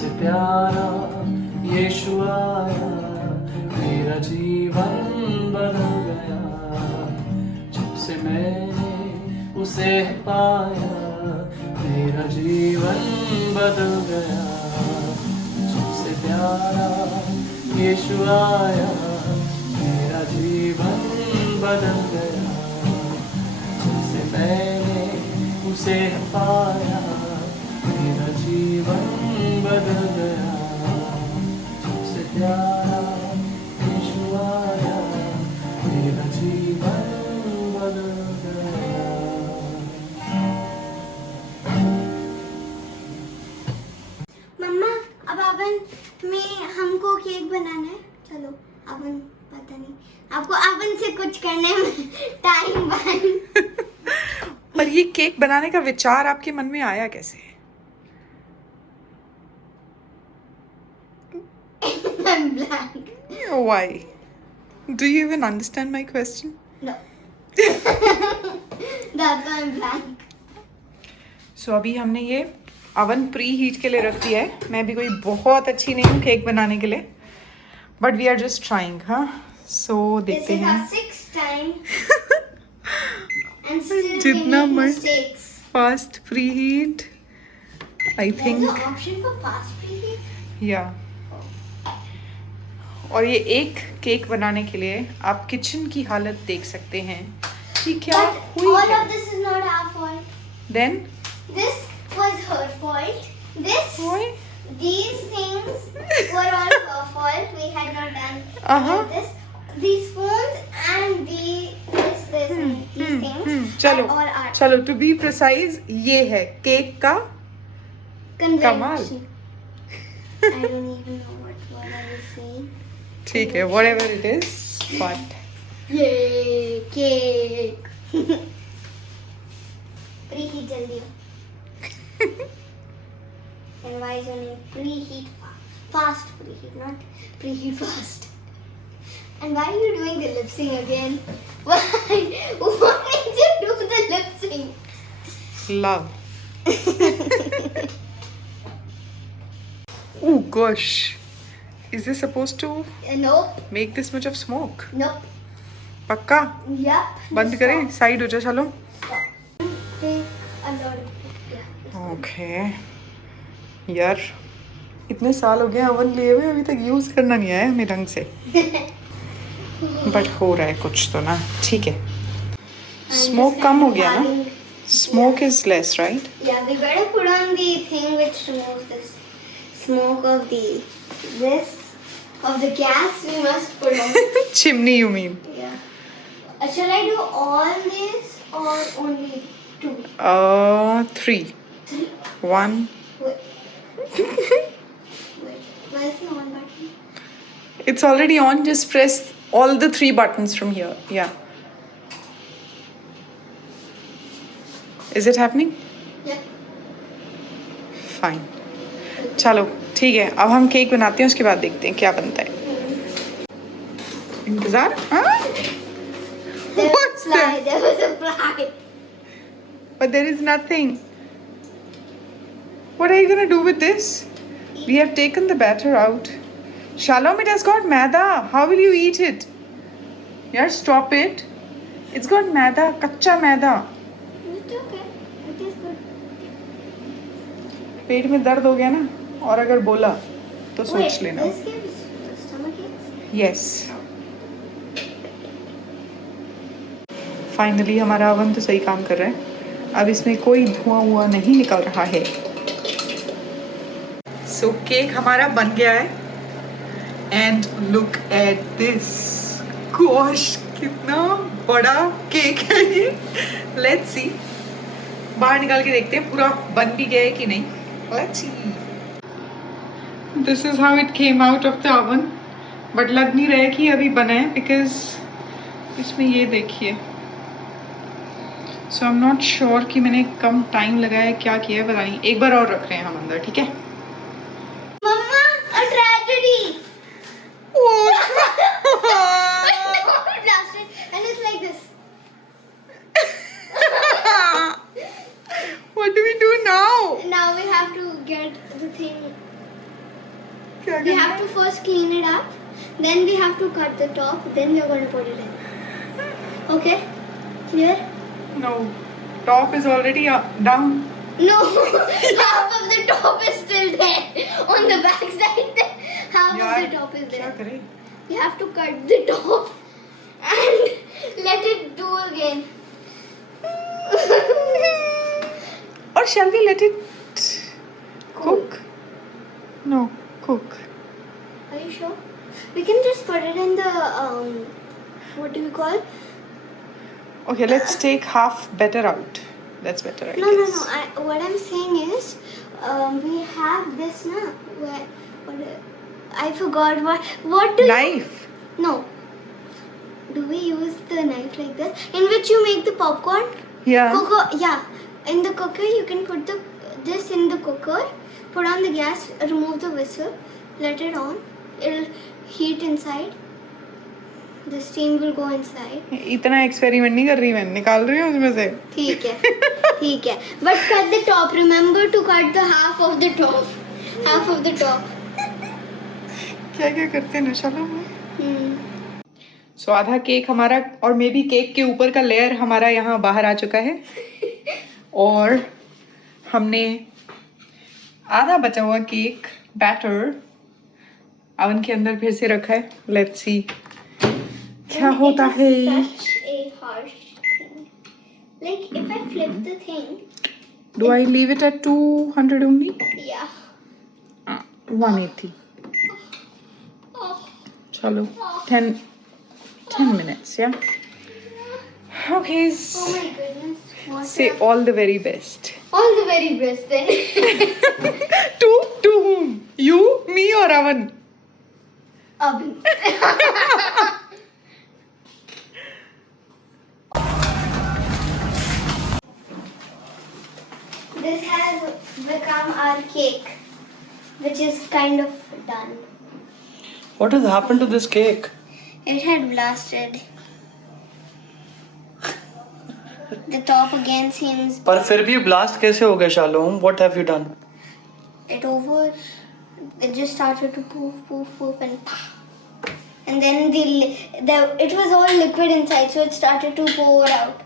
सबसे प्यारा यीशु आया, मेरा जीवन बदल गया। जब से मैंने उसे पाया, मेरा जीवन बदल गया। जब से प्यारा यीशु आया, मेरा जीवन बदल गया। जब से मैंने उसे पाया, मेरा जीवन बदल गया। जब से प्यारा यीशु आया, मेरा जीवन बदल गया। मम्मा अब ओवन में हमको केक बनाना है। चलो ओवन, पता नहीं आपको ओवन से कुछ करने में टाइम बन। पर ये केक बनाने का विचार आपके मन में आया कैसे? I'm blank. Why? Do you even understand my question? No. That's why I'm blank. So अभी हमने ये अवन प्री हीट के लिए रख दिया है। मैं भी कोई बहुत अच्छी नहीं हूँ केक बनाने के लिए, but we are just trying. हाँ, सो देखते This is हैं। our 6th time. And still we जितना make merge mistakes. Fast pre heat, I There's think, an option for fast preheat. या। और ये एक केक बनाने के लिए आप किचन की हालत देख सकते हैं कि क्या But हुई all है। of this is not our fault. Then This was her fault. why? These things were all her fault. We had not done Uh-huh. all this. These spoons and this and these things चलो are all our चलो, to be precise, ये है cake का कमाल। convention. I don't even know what word I was saying. ठीक है, whatever it is, but Yay, cake. Preheat jaldi. And why is your name preheat fast preheat, not preheat fast? And why are you doing the lip sync again? Why? What makes you do the lip sync? love. Oh gosh, is this supposed to Nope. make this much of smoke? Nope. पक्का? Yup. बंद करें? Side हो जा, चलो। Stop. Take a lot of yeah. Okay यार, इतने साल हो गए अवन लिए हुए, अभी तक यूज करना नहीं आया हमें ढंग से। बट हो रहा है कुछ तो ना, ठीक है। स्मोक कम हो गया ना? Smoke is less, right? Yeah, we better put on the thing which removes this smoke of the gas. We must put on. Chimney you mean? Yeah. Shall I do all this or only 2? 3 3. 1 Wait. Why is the on button? It's already on, just press all the 3 buttons from here. Yeah. Is it happening? Yeah. Fine. चलो ठीक है, अब हम cake बनाते हैं, उसके बाद देखते हैं क्या बनता है। इंतजार। हाँ? There was What's a fly. that? There was a fly. But there is nothing. What are you gonna do with this? We have taken the batter out. Shalom, it has got maida. How will you eat it? Yeah, stop it. It's got maida, kacha maida. It's okay. It is good. पेट में दर्द हो गया ना, और अगर बोला तो सोच Wait, लेना। this gives stomach aches? Yes. Finally हमारा ओवन तो सही काम कर रहा है। अब इसमें कोई धुआं नहीं निकल रहा है। सो केक हमारा बन गया है। And look at this, gosh कितना बड़ा केक है ये। लेट्स सी, बाहर निकाल के देखते हैं पूरा बन भी गया है कि नहीं। Let's see. This is how it came out of the oven, but लग नहीं रहा है कि अभी बना है, बिकॉज इसमें ये देखिए। सो आई एम नॉट श्योर कि मैंने कम टाइम लगाया है, क्या किया है पता नहीं। एक बार और रख रहे हैं हम अंदर, ठीक है? Mama, a tragedy. And it's like this. What do we do now? Now we have to get the thing क्या We करना have to first clean it up, then we have to cut the top, then we're going to put it in. Okay? Clear? है? No. Top is already down. No, half of the top is still there. On the back side, half of the top is क्या there. करें? You have to cut the top and let it do again. Or shall we let it cook? No, cook. Are you sure? We can just put it in the what do we call? Okay, let's take half better out. That's better, I No. guess. What I'm saying is, we have this now. I forgot what do Knife. No. Do we use the knife like this? In which you make the popcorn? Yeah. Yeah. In the cooker, you can put this in the cooker. Put on the gas. Remove the whistle. Let it on. It'll heat inside. The steam will go inside. इतना experiment नहीं कर रही मैं, निकाल रही हूँ उसमें से. ठीक है. But cut the top. Remember to cut the half of the top. Half of the top. क्या क्या करते हैं ना चलो. Hmm. सो आधा केक हमारा और मे बी केक के ऊपर का लेयर हमारा यहाँ बाहर आ चुका है और हमने आधा बचा हुआ केक बैटर ओवन के अंदर फिर से रखा है. लेट्स सी क्या होता है. Such a harsh thing. Like if I flip the thing, do I leave it at 200 only. yeah. 180. Oh. चलो 10 minutes, yeah. Okay. Oh my goodness. What Say all the very best. all the very best then. To whom? You, me, or Avan? Oven. This has become our cake, which is kind of done. What has happened to this cake? It had blasted. The top again seems पर फिर भी blast कैसे हो गया shalom? What have you done? it just started to poof and pah. And then it was all liquid inside, so it started to pour out.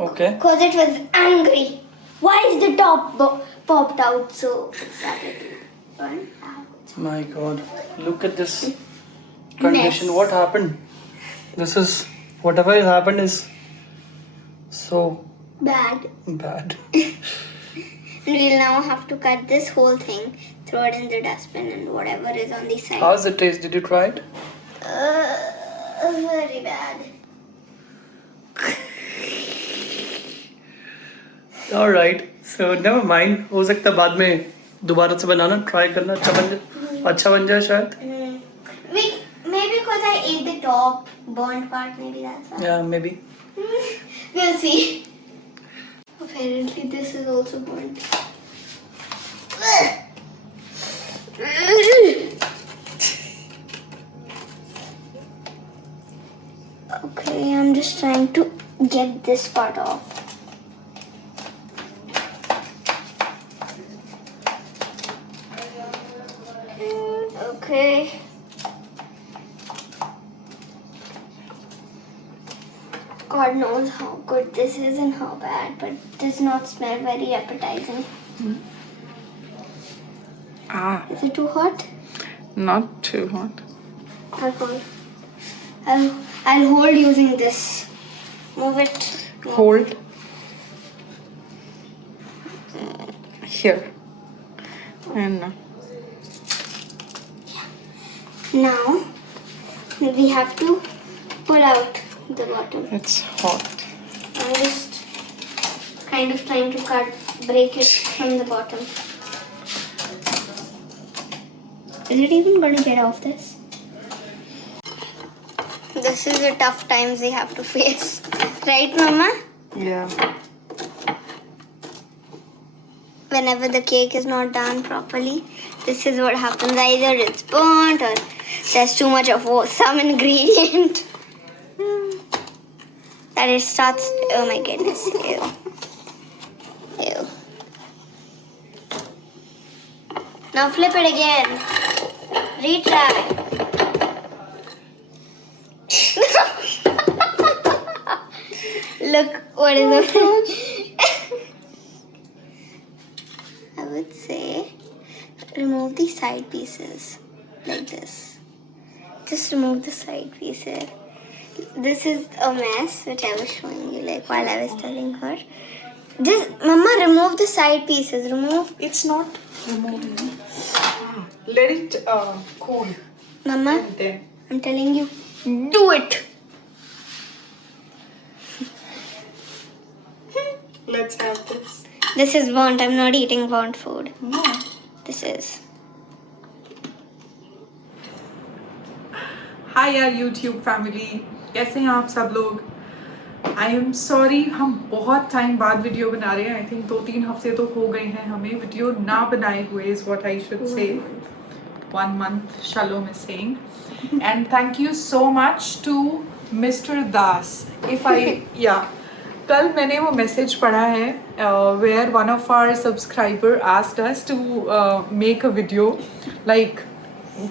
Okay. Because it was angry. Why is the top popped out? So it started to burn out. My God. Look at this condition. Mess. What happened? This is whatever has happened is so Bad. bad. And we'll now have to cut this whole thing, throw it in the dustbin, and whatever is on the side. How's it taste? Did you try it? Very bad. All right. So never mind. हो सकता है बाद में दोबारा से बनाना try करना अच्छा बन जाए शायद. Maybe because I ate the top burnt part, maybe that's why. Yeah, maybe. We'll see. Apparently this is also burnt. Okay, I'm just trying to get this part off. Okay. God knows how good this is and how bad, but it does not smell very appetizing. Is it too hot? Not too hot. I'll hold using this. Move it. Hold. Here. And Now we have to pull out the bottom. it's hot. I'm just kind of trying to break it from the bottom. Is it even going to get off this? This is the tough times we have to face. Right, Mama? Yeah. Whenever the cake is not done properly, this is what happens. Either it's burnt or there's too much of some ingredient. That it starts. Oh my goodness. Ew. Now flip it again. Retry. Look, what is it? I would say remove the side pieces like this. Just remove the side pieces. This is a mess which I was showing you like while I was telling her. Just Mama, remove the side pieces. Remove. It's not removing. Let it cool. Mama, And then I'm telling you, do it. let's have this. This is burnt. I'm not eating burnt food. No. This is. हाय यार YouTube family, कैसे हैं आप सब लोग? I am sorry, हम बहुत time बाद video बना रहे हैं. आई थिंक 2-3 हफ्ते तो हो गए हैं हमें वीडियो ना बनाए हुए, is what I should say. 1 month Shalom is saying. And thank you so much to Mr. Das. If I कल मैंने वो मैसेज पढ़ा है where one of our subscriber asked us to make a video like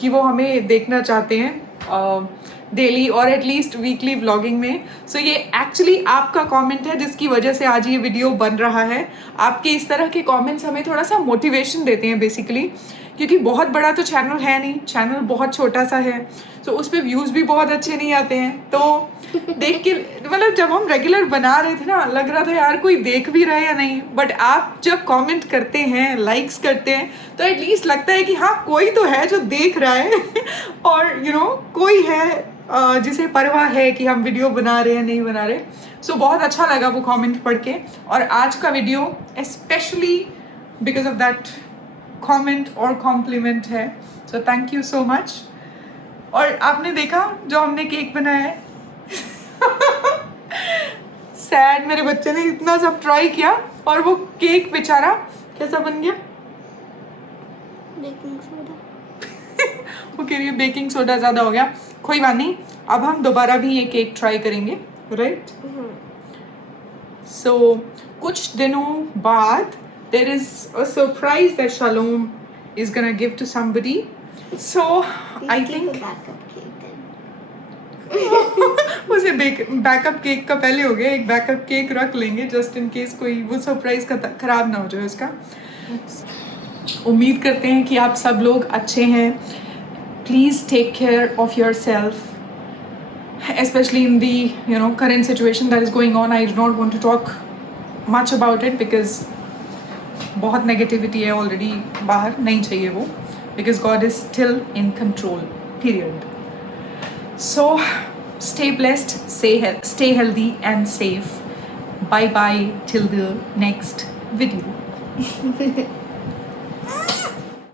कि वो हमें देखना चाहते हैं डेली और एटलीस्ट वीकली व्लॉगिंग में. सो ये एक्चुअली आपका कमेंट है जिसकी वजह से आज ये वीडियो बन रहा है. आपके इस तरह के कमेंट्स हमें थोड़ा सा मोटिवेशन देते हैं बेसिकली, क्योंकि बहुत बड़ा तो चैनल है नहीं, चैनल बहुत छोटा सा है. तो उस पर व्यूज़ भी बहुत अच्छे नहीं आते हैं. तो देख के मतलब जब हम रेगुलर बना रहे थे ना, लग रहा था यार कोई देख भी रहा है या नहीं. बट आप जब कमेंट करते हैं, लाइक्स करते हैं, तो एटलीस्ट लगता है कि हाँ कोई तो है जो देख रहा है और यू नो कोई है जिसे परवाह है कि हम वीडियो बना रहे हैं नहीं बना रहे. सो बहुत अच्छा लगा वो कमेंट पढ़ के. और आज का video specially because of that comment और कॉम्प्लीमेंट है. So thank you so much. और आपने देखा जो हमने केक बनाया है, सैड मेरे बच्चे ने इतना सब ट्राई किया और वो केक बेचारा कैसा बन गया. Baking soda. वो कह रही है बेकिंग सोडा ज़्यादा हो गया. कोई बात नहीं, अब हम दोबारा भी ये केक ट्राई करेंगे, राइट? सो कुछ दिनों बाद there is a surprise that Shalom is gonna give to somebody. So I think Backup cake then. उसे बैकअप केक का पहले हो गया. एक बैकअप केक रख लेंगे जस्ट इन केस कोई वो सरप्राइज का खराब ना हो जाए उसका. उम्मीद करते हैं कि आप सब लोग अच्छे हैं. Please take care of yourself, especially in the current situation that is going on. I do not want to talk much about it because बहुत नेगेटिविटी है ऑलरेडी बाहर, नहीं चाहिए वो, because God is still in control, period. So stay blessed, stay healthy and safe. Bye bye till the next video.